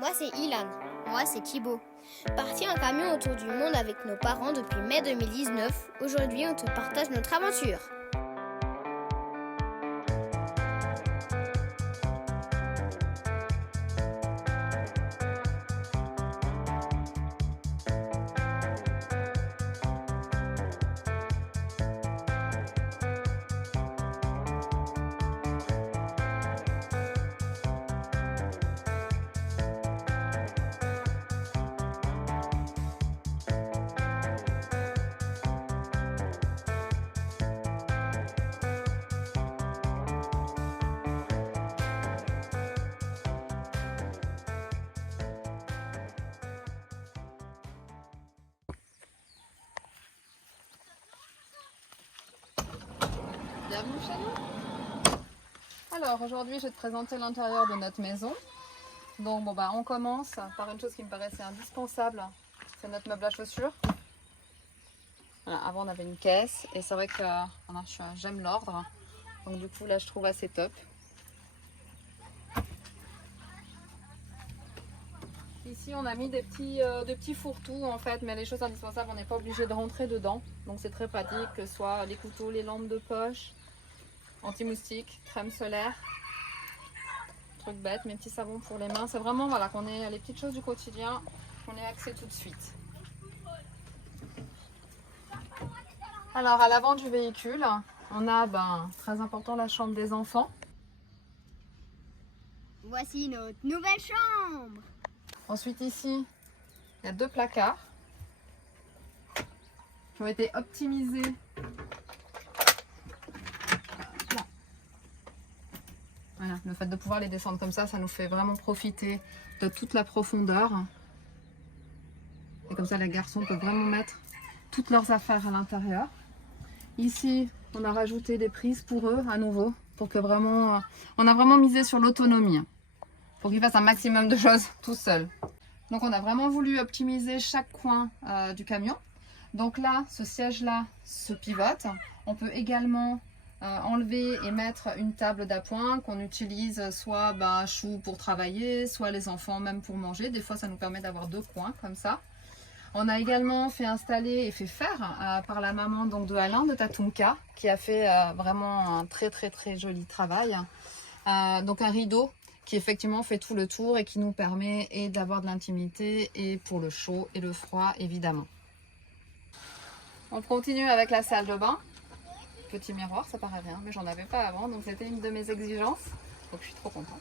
Moi c'est Ilan. Moi c'est Thibaut. Parti en camion autour du monde avec nos parents depuis mai 2019, aujourd'hui on te partage notre aventure. Bienvenue chez nous. Alors aujourd'hui je vais te présenter l'intérieur de notre maison. Donc on commence par une chose qui me paraissait indispensable, c'est notre meuble à chaussures. Voilà, avant on avait une caisse et c'est vrai que j'aime l'ordre. Donc du coup là je trouve assez top. Ici on a mis des petits fourre-tout en fait, mais les choses indispensables on n'est pas obligé de rentrer dedans. Donc c'est très pratique, que ce soit les couteaux, les lampes de poche, anti-moustique, crème solaire, truc bête, mes petits savons pour les mains. C'est vraiment qu'on ait les petites choses du quotidien, qu'on ait accès tout de suite. Alors à l'avant du véhicule, on a très important la chambre des enfants. Voici notre nouvelle chambre. Ensuite ici, il y a 2 placards qui ont été optimisés. Voilà, le fait de pouvoir les descendre comme ça nous fait vraiment profiter de toute la profondeur. Et comme ça, les garçons peuvent vraiment mettre toutes leurs affaires à l'intérieur. Ici, on a rajouté des prises pour eux à nouveau, pour que vraiment, on a vraiment misé sur l'autonomie, pour qu'ils fassent un maximum de choses tout seuls. Donc on a vraiment voulu optimiser chaque coin du camion. Donc là, ce siège-là se pivote. On peut également enlever et mettre une table d'appoint qu'on utilise soit chou pour travailler, soit les enfants même pour manger. Des fois, ça nous permet d'avoir 2 coins comme ça. On a également fait installer et fait faire par la maman de Alain, de Tatunka, qui a fait vraiment un très joli travail. Donc un rideau qui effectivement fait tout le tour et qui nous permet d'avoir de l'intimité et pour le chaud et le froid évidemment. On continue avec la salle de bain. Petit miroir, ça paraît rien, mais j'en avais pas avant, donc c'était une de mes exigences, donc je suis trop contente.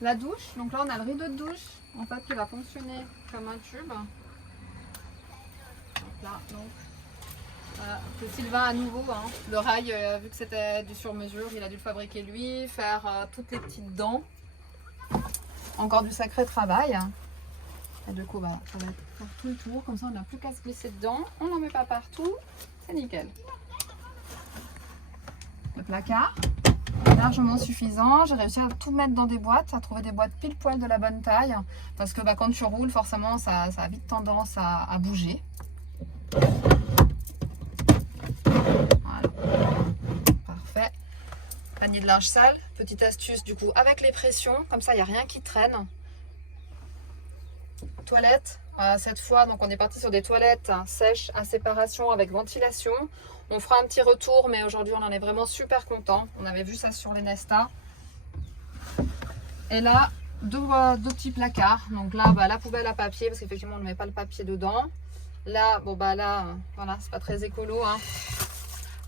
La douche, donc là on a le rideau de douche en fait qui va fonctionner comme un tube. Donc là, que Sylvain à nouveau, le rail, vu que c'était du sur-mesure, il a dû le fabriquer lui, faire toutes les petites dents. Encore du sacré travail. Et du coup, ça va être faire tout le tour, comme ça on n'a plus qu'à se glisser dedans, on n'en met pas partout, c'est nickel. Le placard, largement suffisant, j'ai réussi à tout mettre dans des boîtes, à trouver des boîtes pile poil de la bonne taille, parce que quand tu roules, forcément ça a vite tendance à bouger. Voilà, parfait. Panier de linge sale, petite astuce du coup avec les pressions, comme ça il n'y a rien qui traîne. Toilettes, cette fois donc on est parti sur des toilettes sèches à séparation avec ventilation. On fera un petit retour, mais aujourd'hui on en est vraiment super content. On avait vu ça sur les Nesta. Et là, deux petits placards. Donc là, la poubelle à papier, parce qu'effectivement on ne met pas le papier dedans. Là, voilà, c'est pas très écolo,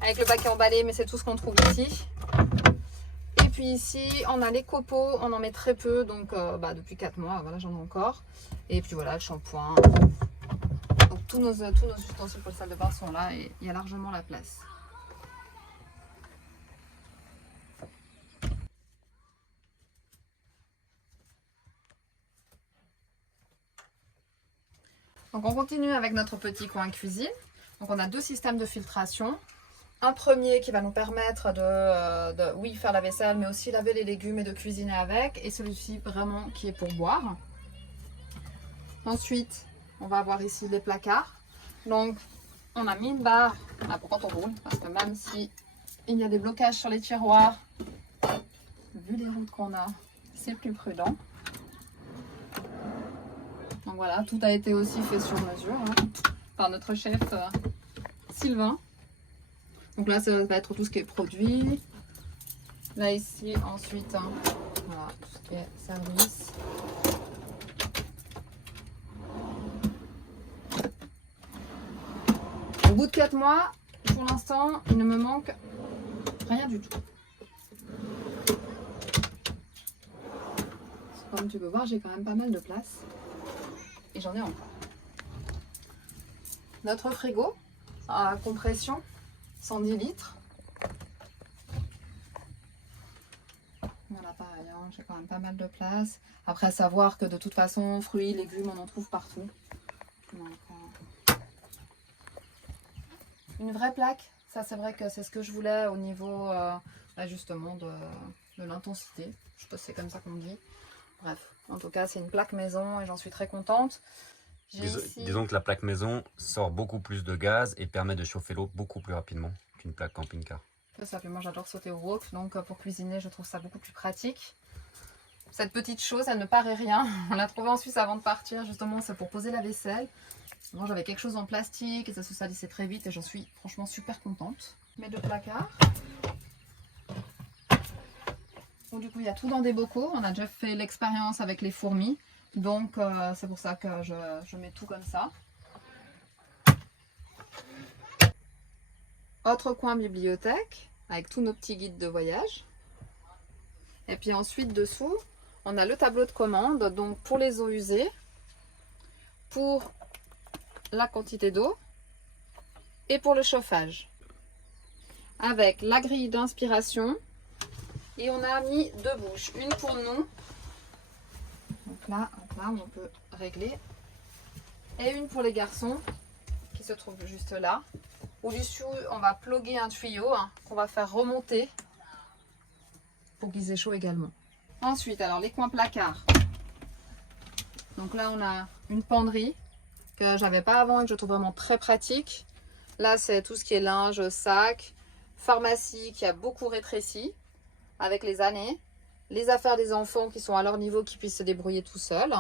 avec le bac emballé, mais c'est tout ce qu'on trouve ici. Et puis ici, on a les copeaux, on en met très peu, donc depuis 4 mois, voilà, j'en ai encore. Et puis voilà, le shampoing. Donc tous nos ustensiles pour la salle de bain sont là et il y a largement la place. Donc on continue avec notre petit coin cuisine. Donc on a 2 systèmes de filtration. Un premier qui va nous permettre de faire la vaisselle, mais aussi laver les légumes et de cuisiner avec. Et celui-ci vraiment qui est pour boire. Ensuite, on va avoir ici les placards. Donc, on a mis une barre pour quand on roule, parce que même si il y a des blocages sur les tiroirs, vu les routes qu'on a, c'est plus prudent. Donc voilà, tout a été aussi fait sur mesure hein, par notre chef Sylvain. Donc là, ça va être tout ce qui est produit. Là, ici, ensuite, hein, voilà, tout ce qui est service. Au bout de 4 mois, pour l'instant, il ne me manque rien du tout. Comme tu peux voir, j'ai quand même pas mal de place. Et j'en ai encore. Notre frigo à compression, 110 litres. Voilà, pareil, hein, j'ai quand même pas mal de place. Après, à savoir que de toute façon, fruits, légumes, on en trouve partout. Donc, une vraie plaque, ça c'est vrai que c'est ce que je voulais au niveau justement de l'intensité. Je sais pas si c'est comme ça qu'on dit. Bref, en tout cas, c'est une plaque maison et j'en suis très contente. Disons que la plaque maison sort beaucoup plus de gaz et permet de chauffer l'eau beaucoup plus rapidement qu'une plaque camping-car. Tout simplement, j'adore sauter au wok, donc pour cuisiner, je trouve ça beaucoup plus pratique. Cette petite chose, elle ne paraît rien. On l'a trouvée en Suisse avant de partir, justement, c'est pour poser la vaisselle. Moi, j'avais quelque chose en plastique et ça se salissait très vite et j'en suis franchement super contente. Mes 2 placards. Donc, du coup, il y a tout dans des bocaux. On a déjà fait l'expérience avec les fourmis. Donc, c'est pour ça que je mets tout comme ça. Autre coin bibliothèque, avec tous nos petits guides de voyage. Et puis ensuite, dessous, on a le tableau de commande. Donc, pour les eaux usées, pour la quantité d'eau et pour le chauffage. Avec la grille d'inspiration. Et on a mis 2 bouches. Une pour nous. Donc là, on peut régler. Et une pour les garçons, qui se trouve juste là. Au-dessus, on va plugger un tuyau hein, qu'on va faire remonter pour qu'ils aient chaud également. Ensuite, alors les coins placards. Donc là, on a une penderie que j'avais pas avant et que je trouve vraiment très pratique. Là, c'est tout ce qui est linge, sac, pharmacie qui a beaucoup rétréci avec les années. Les affaires des enfants qui sont à leur niveau, qui puissent se débrouiller tout seuls.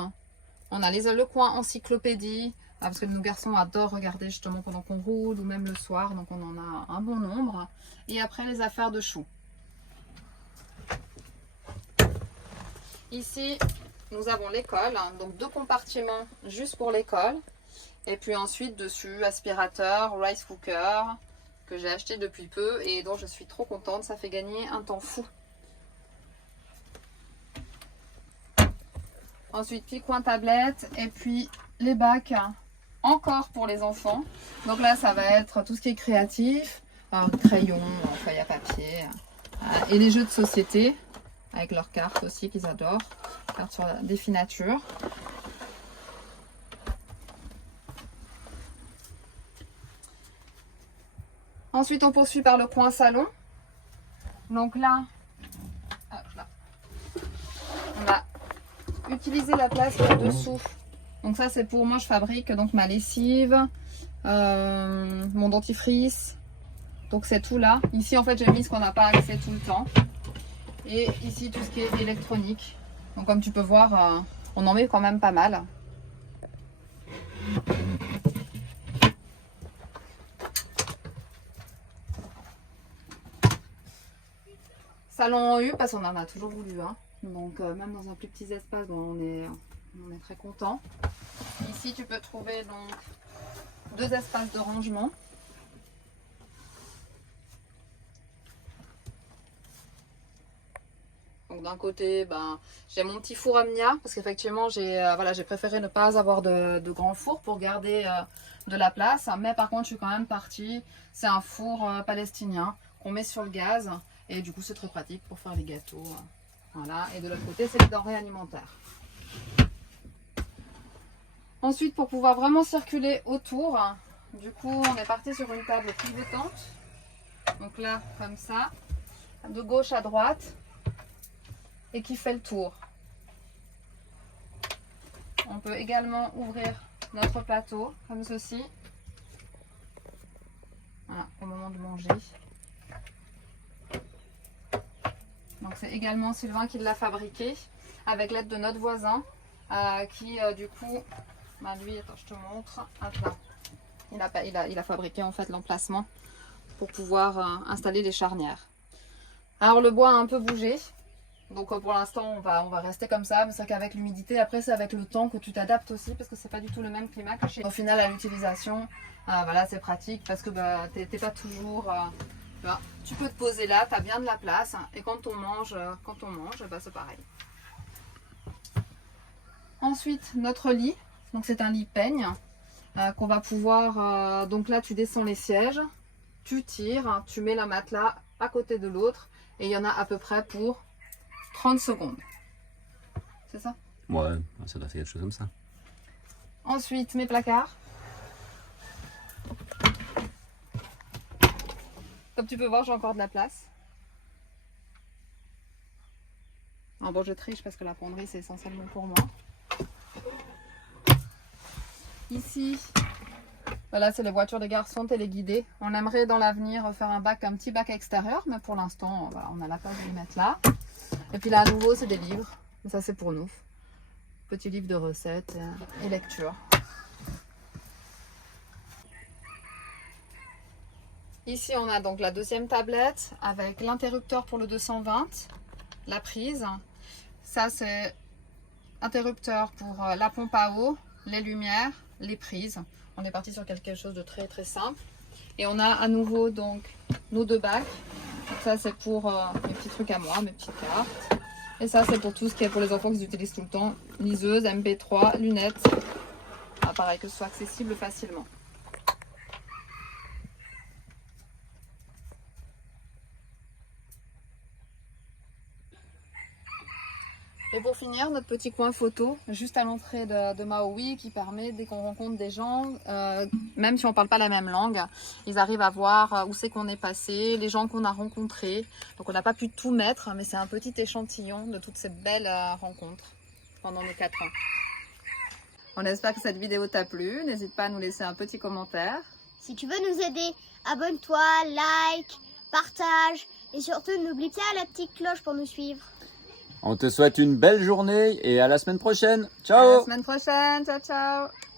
On a le coin encyclopédie, parce que nos garçons adorent regarder justement pendant qu'on roule ou même le soir, donc on en a un bon nombre. Et après les affaires de choux. Ici, nous avons l'école, donc 2 compartiments juste pour l'école. Et puis ensuite dessus, aspirateur, rice cooker, que j'ai acheté depuis peu et dont je suis trop contente, ça fait gagner un temps fou. Ensuite, puis coin tablette et puis les bacs encore pour les enfants. Donc là, ça va être tout ce qui est créatif, crayon, feuille à papier et les jeux de société avec leurs cartes aussi qu'ils adorent, cartes sur la définature. Ensuite, on poursuit par le coin salon. Donc là, on a utilisé la place qui est dessous. Donc ça, c'est pour moi, je fabrique donc ma lessive, mon dentifrice. Donc c'est tout là. Ici, en fait, j'ai mis ce qu'on n'a pas accès tout le temps. Et ici, tout ce qui est électronique. Donc comme tu peux voir, on en met quand même pas mal. Salon en U, parce qu'on en a toujours voulu. Hein. Donc même dans un plus petit espace, bon, on est très content. Ici, tu peux trouver donc 2 espaces de rangement. Donc d'un côté, j'ai mon petit four Amnia, parce qu'effectivement, j'ai préféré ne pas avoir de grand four pour garder de la place. Mais par contre, je suis quand même partie. C'est un four palestinien qu'on met sur le gaz. Et du coup, c'est très pratique pour faire les gâteaux. Voilà. Et de l'autre côté, c'est les denrées alimentaires. Ensuite, pour pouvoir vraiment circuler autour, du coup, on est parti sur une table pivotante. Donc là, comme ça, de gauche à droite. Et qui fait le tour. On peut également ouvrir notre plateau, comme ceci. Voilà, au moment de manger. Donc c'est également Sylvain qui l'a fabriqué avec l'aide de notre voisin qui du coup Bah lui, attends, je te montre. Attends. Il a fabriqué en fait l'emplacement pour pouvoir installer les charnières. Alors le bois a un peu bougé. Donc pour l'instant, on va rester comme ça. Mais c'est vrai qu'avec l'humidité, après c'est avec le temps que tu t'adaptes aussi. Parce que c'est pas du tout le même climat que chez nous. Au final, à l'utilisation, voilà, c'est pratique. Parce que bah, t'es pas toujours... tu peux te poser là, tu as bien de la place. Et quand on mange, bah, c'est pareil. Ensuite, notre lit. Donc c'est un lit peigne. Qu'on va pouvoir... donc là, tu descends les sièges. Tu tires, tu mets la matelas à côté de l'autre. Et il y en a à peu près pour 30 secondes. C'est ça? Ouais, ça doit faire quelque chose comme ça. Ensuite, mes placards. Comme tu peux voir, j'ai encore de la place. Alors bon, je triche parce que la penderie, c'est essentiellement pour moi. Ici, voilà, c'est les voitures des garçons téléguidées. On aimerait dans l'avenir faire un petit bac extérieur, mais pour l'instant, voilà, on a la place de les mettre là. Et puis là, à nouveau, c'est des livres. Mais ça, c'est pour nous. Petit livre de recettes et lecture. Ici, on a donc la deuxième tablette avec l'interrupteur pour le 220, la prise. Ça, c'est interrupteur pour la pompe à eau, les lumières, les prises. On est parti sur quelque chose de très très simple. Et on a à nouveau donc nos deux bacs. Ça, c'est pour mes petits trucs à moi, mes petites cartes. Et ça, c'est pour tout ce qui est pour les enfants qu'ils utilisent tout le temps. Liseuse, MP3, lunettes. Pareil, que ce soit accessible facilement. Et pour finir, notre petit coin photo, juste à l'entrée de Maui, qui permet, dès qu'on rencontre des gens, même si on ne parle pas la même langue, ils arrivent à voir où c'est qu'on est passé, les gens qu'on a rencontrés. Donc on n'a pas pu tout mettre, mais c'est un petit échantillon de toutes ces belles rencontres pendant nos 4 ans. On espère que cette vidéo t'a plu. N'hésite pas à nous laisser un petit commentaire. Si tu veux nous aider, abonne-toi, like, partage et surtout n'oublie pas la petite cloche pour nous suivre. On te souhaite une belle journée et à la semaine prochaine. Ciao! À la semaine prochaine. Ciao, ciao!